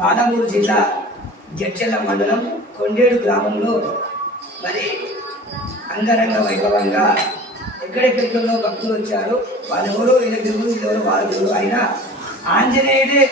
పాలమూరు జిల్లా జడ్చెల్ల మండలం కొండేడు గ్రామంలో మరి అంగరంగ వైభవంగా ఎక్కడెక్కడికల్లో భక్తులు వచ్చారు. వాళ్ళెవరో వీళ్ళ దేవుడు వీళ్ళెవరో వాళ్ళ దేవుడు అయినా ఆంజనేయుడే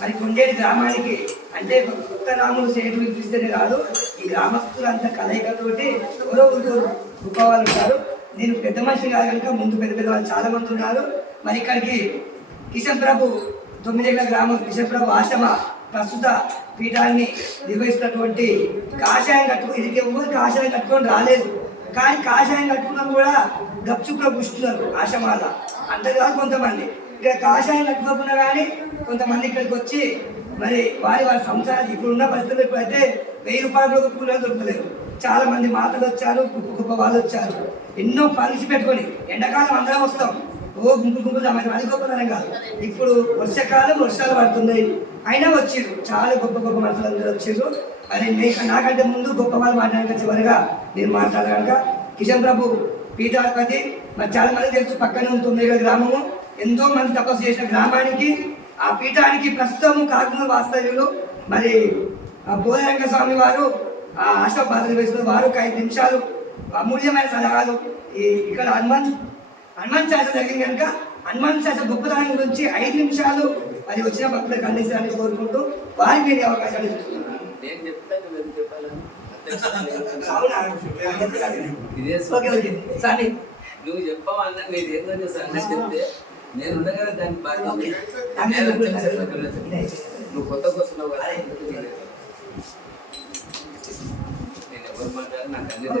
మరి కొండేడు గ్రామానికి అంటే కొత్త రాములు సేటు వినిపిస్తేనే కాదు ఈ గ్రామస్తులంతా కలయికతోటి ఎవరో ఒకరు గొప్ప వాళ్ళు ఉంటారు. నేను పెద్ద మనిషి కాదు కనుక ముందు పెద్ద పెద్ద వాళ్ళు చాలా మంది ఉన్నారు. మరి ఇక్కడికి కిషన్ ప్రభు తొమ్మిదేళ్ళ గ్రామం కిషన్ ప్రభు ఆశ్రమ ప్రస్తుత పీఠాన్ని నిర్వహిస్తున్నటువంటి కాషాయం కట్టుకుని ఇది ఎవరు కాషాయం కట్టుకొని రాలేదు. కానీ కాషాయం కట్టుకున్నా కూడా గప్చుప్లో పుష్టున్నారు ఆశమాల అంతేకాదు కొంతమంది. ఇక్కడ కాషాయం కట్టుకోకుండా కానీ కొంతమంది ఇక్కడికి వచ్చి మరి వారి వారి సంసారాలు ఇప్పుడున్న పరిస్థితులు ఇప్పుడైతే వెయ్యి రూపాయలు కూడా కూలీలు దొరకలేరు చాలా మంది మాటలు వచ్చారు గొప్ప గొప్ప వాళ్ళు వచ్చారు. ఎన్నో పలిసి పెట్టుకొని ఎండాకాలం అందరం వస్తాం. ఓ గుంపు గుంపు జమ అది గొప్పతనం కాదు. ఇప్పుడు వర్షాకాలం వర్షాలు పడుతున్నాయి. అయినా వచ్చిర్రు. చాలా గొప్ప గొప్ప మనుషులు అందరూ వచ్చిర్రు. మరి మీకు నాకంటే ముందు గొప్ప వాళ్ళు మాట్లాడక చివరిగా నేను మాట్లాడగలక కిషన్ ప్రభు పీఠాధిపతి మరి చాలా మంది తెలుసు పక్కనే ఉంటుంది గ్రామము. ఎంతో మంది తపస్సు చేసిన గ్రామానికి ఆ పీఠానికి ప్రస్తుతము కాకినాడ వాస్తవ్యులు. మరి ఆ బోధరంగ స్వామి వారు ఆ ఆశా బాధలు వేసిన వారు ఒక ఐదు నిమిషాలు అమూల్యమైన సలహాలు ఈ ఇక్కడ హనుమాన్ హనుమాన్ శాస జరిగింది కనుక హనుమాన్ శాస గొప్పతనం గురించి ఐదు నిమిషాలు అది వచ్చిన భక్తులకు అందించాలని కోరుకుంటూ వారికి నేను ఈ అవకాశాలు చెప్తాను నువ్వు చెప్పావన్నా నేను ఏంటో సంగతి చెప్తే నేను ఉండగా. నేను చెప్పాను. నువ్వు కొత్త కదా నేను ఎవరు మాట్లాడారు నాకు అన్ని ఓకే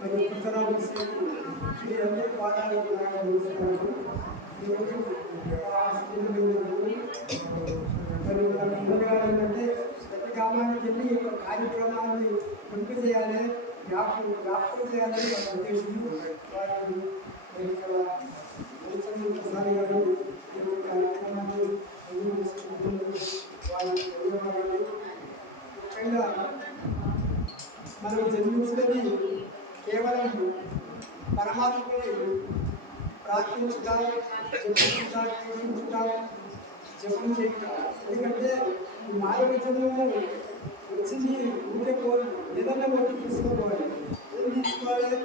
మరి పుస్తకాలు శ్రీ అందరి పాదాలు నమస్కారాలు ఈరోజు ఆ స్థితిలో గ్రామానికి వెళ్ళి ఈ యొక్క కార్యక్రమాన్ని చేయాలి జ్ఞాపకం జ్ఞాపకం చేయాలని మన ఉద్దేశం గారు ఈ యొక్క కార్యక్రమాన్ని ముఖ్యంగా మనం జన్మించినది కేవలం పరమాత్మని ప్రార్థించుట జపించుట కీర్తించుట జపం చేయుట ఎందుకంటే ఈ మానవ వచ్చింది ఉంటే కోరు ఏదన్నా ఒకటి తీసుకోవాలి. ఏం తీసుకోవాలి?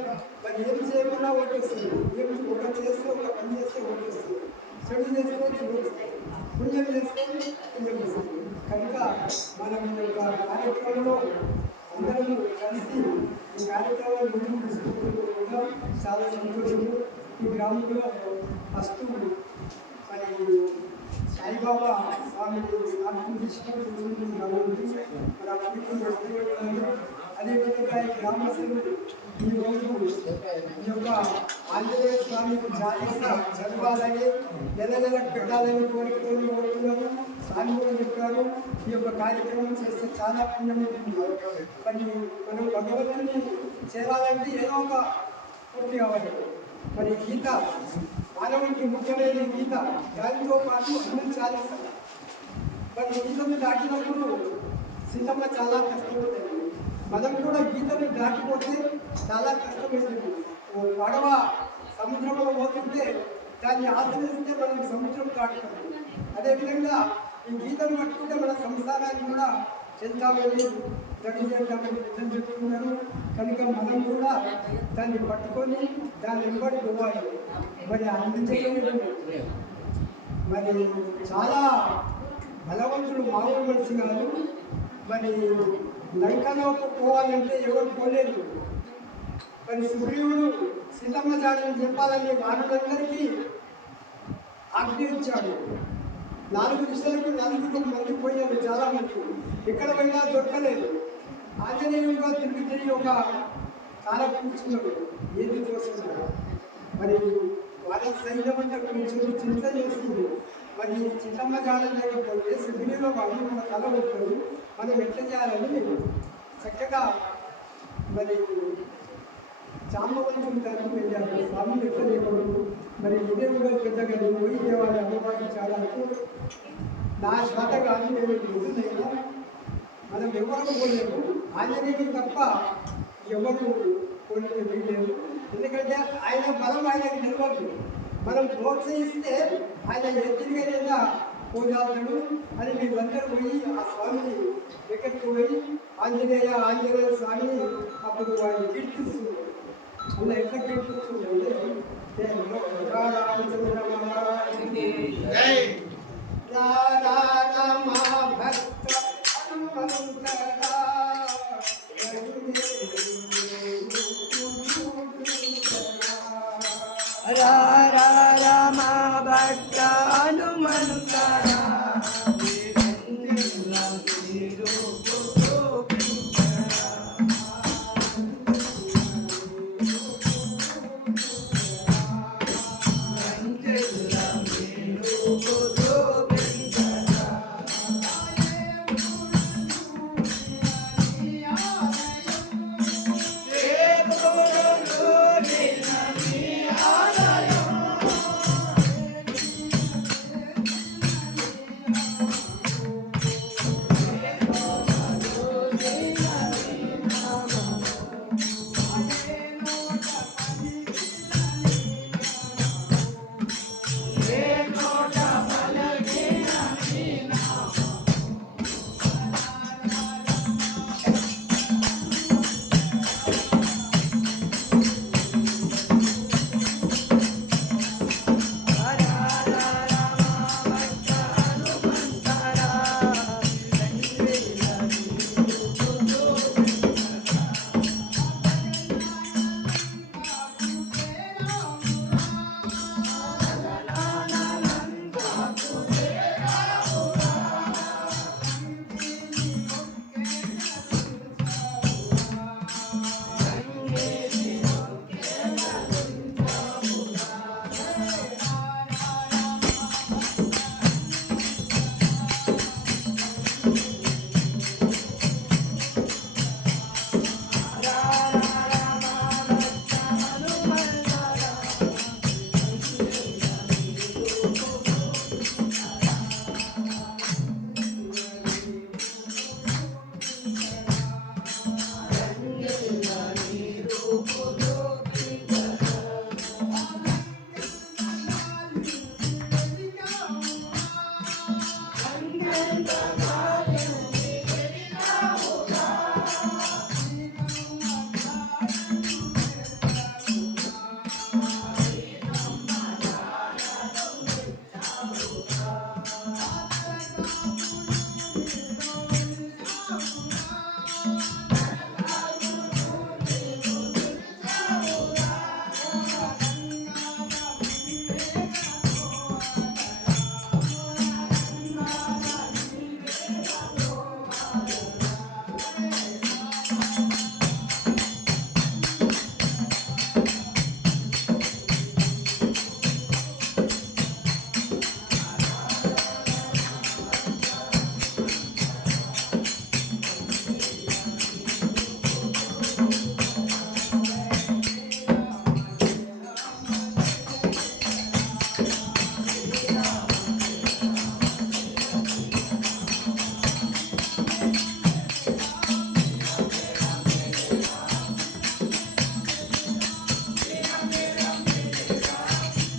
మరి ఏం చేయకుండా ఒకటి వస్తుంది ఏం ఒకటి చేస్తే ఒక పని చేస్తే ఒకటి వస్తుంది చెడు చేస్తే చెడు వస్తుంది. పుణ్యం చేస్తే పుణ్యం వస్తుంది. కనుక మనం యొక్క కార్యక్రమంలో అందరం కలిసి ఈ కార్యక్రమాన్ని ముందుకు తీసుకుంటున్నా చాలా సంతోషము ఈ గ్రామంలో ఫస్ట్ మరి సాయిబాబా స్వామి స్వామి తీసుకుంటుంది గ్రామానికి మరి ఆ పవిత్రం వస్తున్నారు అదేవిధంగా ఈ గ్రామస్తులు ఈ రోజు ఈ యొక్క ఆంధ్రప్రదేశ్ మీకు జాతీయ జరగాలని నెల నెల పెట్టాలని కోరికతోని కోరుతున్నాము స్వామి కూడా చెప్పారు ఈ యొక్క కార్యక్రమం చేస్తే చాలా పుణ్యం ఉంటుంది మరి మనం భగవంతుని చేరాలంటే ఏదో ఒక పూర్తి కావాలి. మరి గీత మానవునికి ముఖ్యమైన గీత దానితో పాటు అన్నం చాలిస్తాం మరి గీతను దాటినప్పుడు సీతమ్మ చాలా కష్టపడుతుంది మనం కూడా గీతను దాటిపోతే చాలా కష్టమైంది. పడవ సముద్రంలో పోతుంటే దాన్ని ఆశ్రయిస్తే మనకి సముద్రం దాటుతాం అదేవిధంగా ఈ గీతను పట్టుకుంటే మన సంసారాన్ని కూడా చెందామని జరిగేద్దామని పెద్దలు చెప్తున్నారు కనుక మనం కూడా దాన్ని పట్టుకొని దాన్ని వెంబడి పోవాలి. మరి అందుచేయడం మరి చాలా బలవంతుడు మామూలు మనిషి కాదు మరి లంకలోకి పోవాలంటే ఎవరు పోలేదు. మరి సుగ్రీవుడు సీతమ్మచార్యం చెప్పాలని వానులందరికీ ఆజ్ఞ ఇచ్చాడు నాలుగు దిశలకు నలుగురు మండిపోయారు చాలా మంది ఎక్కడ పోయినా దొరకలేదు. ఆంజనేయుడుగా తిరిగి తిరిగి ఒక చాలా కూర్చున్నాడు. ఏది చూస్తున్నాడు మరి వాళ్ళ సైన్యం అంటే కొంచెం చింత చేస్తుంది. మరి చింతమ్మ జాడ లేకపోతే శిబిరిలో వాళ్ళు మన తల ఉంటుంది మనం ఎట్లా చేయాలని చక్కగా మరి చామవంతుంటారు వెళ్ళారు స్వామి ఎట్లా మరి ఇదే పెద్దగా పోయి దేవాలయ అమ్మవారికి చాలా నా శాత కానీ నేను ఎదురైనా మనం ఎవరు పోలేము. ఆంజనేయుడు తప్ప ఎవరు పోలిక వీలేదు ఎందుకంటే ఆయన బలం ఆయనకి నిలవదు మనం ప్రోత్సహిస్తే ఆయన ఎత్తిరిగైనా పోజాలను అని మీరందరూ పోయి ఆ స్వామిని ఎక్కడికి పోయి ఆంజనేయ ఆంజనేయ స్వామిని అప్పుడు వారిని కీర్తిస్తున్నారు Well, they're looking